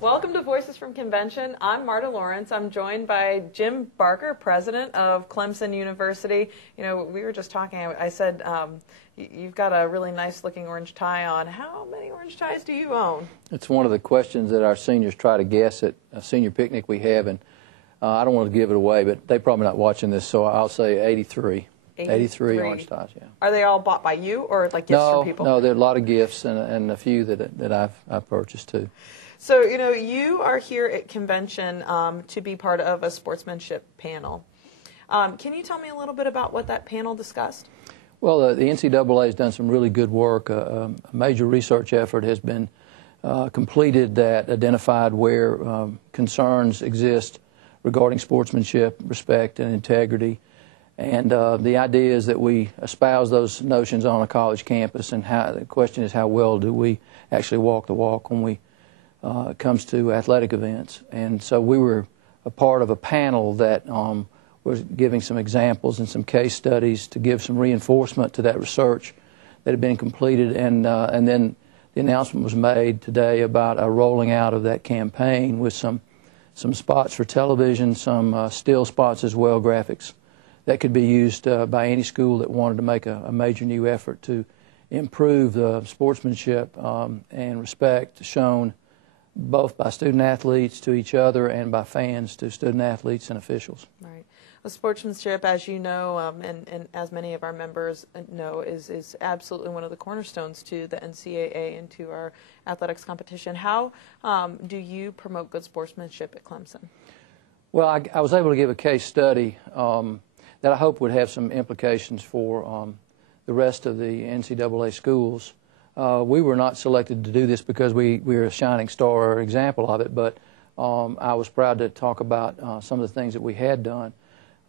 Welcome to Voices from Convention. I'm Marta Lawrence. I'm joined by Jim Barker, president of Clemson University. You know, we were just talking, I said, you've got a really nice looking orange tie on. How many orange ties do you own? It's one of the questions that our seniors try to guess at a senior picnic we have, and I don't want to give it away, but they're probably not watching this, so I'll say 83. 83 orange ties, yeah. Are they all bought by you or like gifts from people? No, there are a lot of gifts and a few that I've purchased too. So, you know, you are here at convention to be part of a sportsmanship panel. Can you tell me a little bit about what that panel discussed? Well, the NCAA has done some really good work. A major research effort has been completed that identified where concerns exist regarding sportsmanship, respect, and integrity. And the idea is that we espouse those notions on a college campus, and the question is how well do we actually walk the walk when we it comes to athletic events. And so we were a part of a panel that was giving some examples and some case studies to give some reinforcement to that research that had been completed. And then the announcement was made today about a rolling out of that campaign with some spots for television, some still spots as well, graphics, that could be used by any school that wanted to make a major new effort to improve the sportsmanship and respect shown both by student athletes to each other and by fans to student athletes and officials. Right. Well, sportsmanship, as you know, and as many of our members know, is absolutely one of the cornerstones to the NCAA and to our athletics competition. How do you promote good sportsmanship at Clemson? Well, I was able to give a case study that I hope would have some implications for the rest of the NCAA schools. We were not selected to do this because we were a shining star or example of it, but I was proud to talk about some of the things that we had done.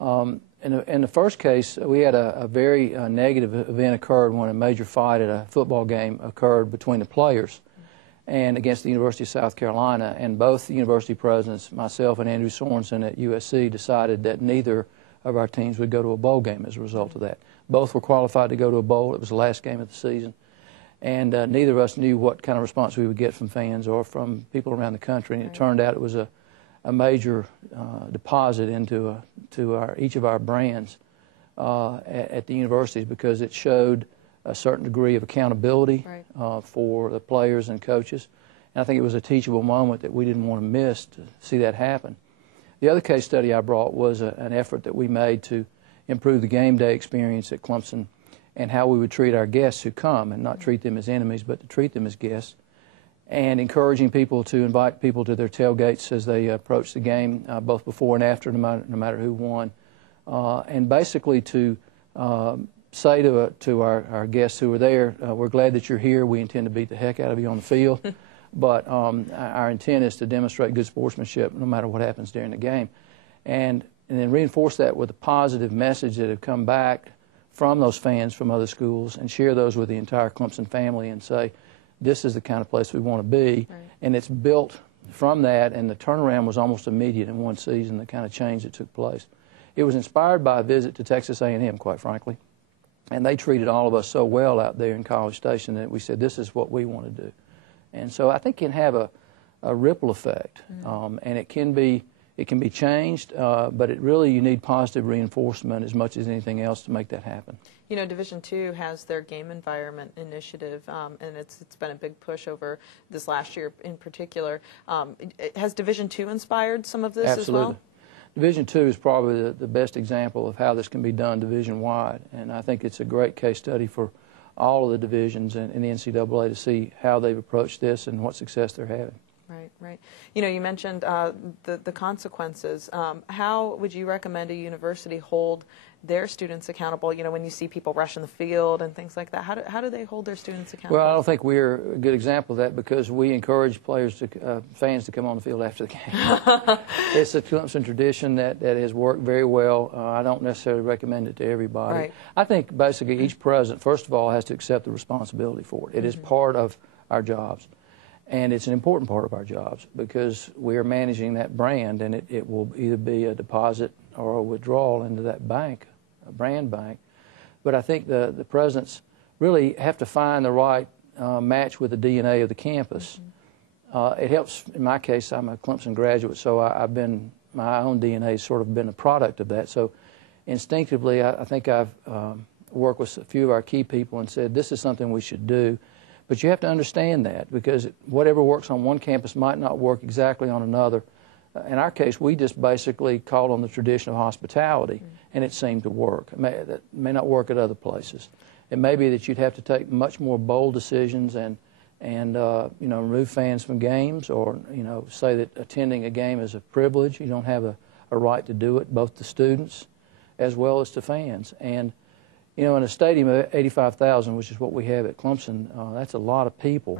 In the first case, we had a very negative event occurred when a major fight at a football game occurred between the players and against the University of South Carolina, and both the university presidents, myself and Andrew Sorensen at USC, decided that neither of our teams would go to a bowl game as a result of that. Both were qualified to go to a bowl. It was the last game of the season. And neither of us knew what kind of response we would get from fans or from people around the country. And it turned out it was a major deposit into each of our brands at the universities, because it showed a certain degree of accountability for the players and coaches. And I think it was a teachable moment that we didn't want to miss to see that happen. The other case study I brought was an effort that we made to improve the game day experience at Clemson and how we would treat our guests who come, and not treat them as enemies, but to treat them as guests, and encouraging people to invite people to their tailgates as they approach the game, both before and after, no matter who won, and basically to say to our guests who are there, we're glad that you're here. We intend to beat the heck out of you on the field. But our intent is to demonstrate good sportsmanship no matter what happens during the game. And then reinforce that with a positive message that have come back from those fans from other schools, and share those with the entire Clemson family and say, this is the kind of place we want to be. Right. And it's built from that, and the turnaround was almost immediate in one season, the kind of change that took place. It was inspired by a visit to Texas A&M, quite frankly. And they treated all of us so well out there in College Station that we said, this is what we want to do. And so I think it can have a ripple effect, and it can be changed, but you need positive reinforcement as much as anything else to make that happen. You know, Division II has their game environment initiative, and it's been a big push over this last year in particular. Has Division II inspired some of this as well? Division II is probably the best example of how this can be done division-wide, and I think it's a great case study for all of the divisions in the NCAA to see how they've approached this and what success they're having. Right, right. You know, you mentioned the consequences. How would you recommend a university hold their students accountable? You know, when you see people rushing the field and things like that, how do they hold their students accountable? Well, I don't think we're a good example of that, because we encourage fans to come on the field after the game. It's a Clemson tradition that has worked very well. I don't necessarily recommend it to everybody. Right. I think basically each president, first of all, has to accept the responsibility for it. It is part of our jobs. And it's an important part of our jobs, because we are managing that brand, and it will either be a deposit or a withdrawal into that bank, a brand bank. But I think the presidents really have to find the right match with the DNA of the campus. It helps, in my case, I'm a Clemson graduate, so I've been, my own DNA has sort of been a product of that. So instinctively, I think I've worked with a few of our key people and said, this is something we should do. But you have to understand that, because whatever works on one campus might not work exactly on another. In our case, we just basically called on the tradition of hospitality, and it seemed to work. That may not work at other places. It may be that you'd have to take much more bold decisions and you know, remove fans from games, or you know, say that attending a game is a privilege. You don't have a right to do it, both to students as well as to fans. And you know, in a stadium of 85,000, which is what we have at Clemson, that's a lot of people.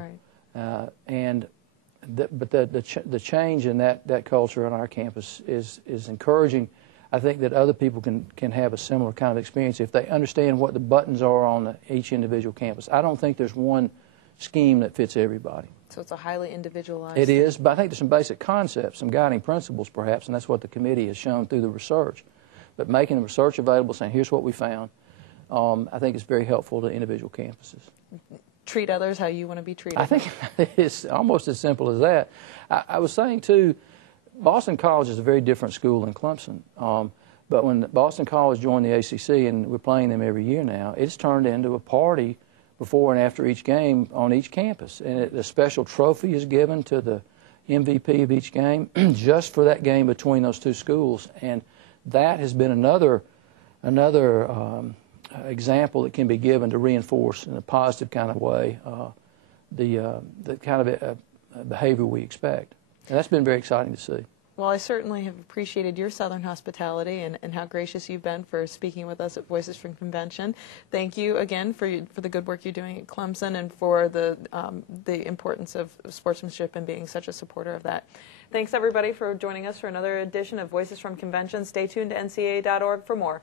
Right. But the change in that culture on our campus is encouraging. I think that other people can have a similar kind of experience if they understand what the buttons are on each individual campus. I don't think there's one scheme that fits everybody. So it's a highly individualized. It is, but I think there's some basic concepts, some guiding principles perhaps, and that's what the committee has shown through the research. But making the research available, saying here's what we found, I think it's very helpful to individual campuses. Treat others how you want to be treated. I think it's almost as simple as that. I was saying, too, Boston College is a very different school than Clemson. But when Boston College joined the ACC, and we're playing them every year now, it's turned into a party before and after each game on each campus. And a special trophy is given to the MVP of each game just for that game between those two schools. And that has been another example that can be given to reinforce in a positive kind of way the kind of behavior we expect. And that's been very exciting to see. Well, I certainly have appreciated your Southern hospitality and how gracious you've been for speaking with us at Voices from Convention. Thank you again for the good work you're doing at Clemson, and for the importance of sportsmanship and being such a supporter of that. Thanks, everybody, for joining us for another edition of Voices from Convention. Stay tuned to NCAA.org for more.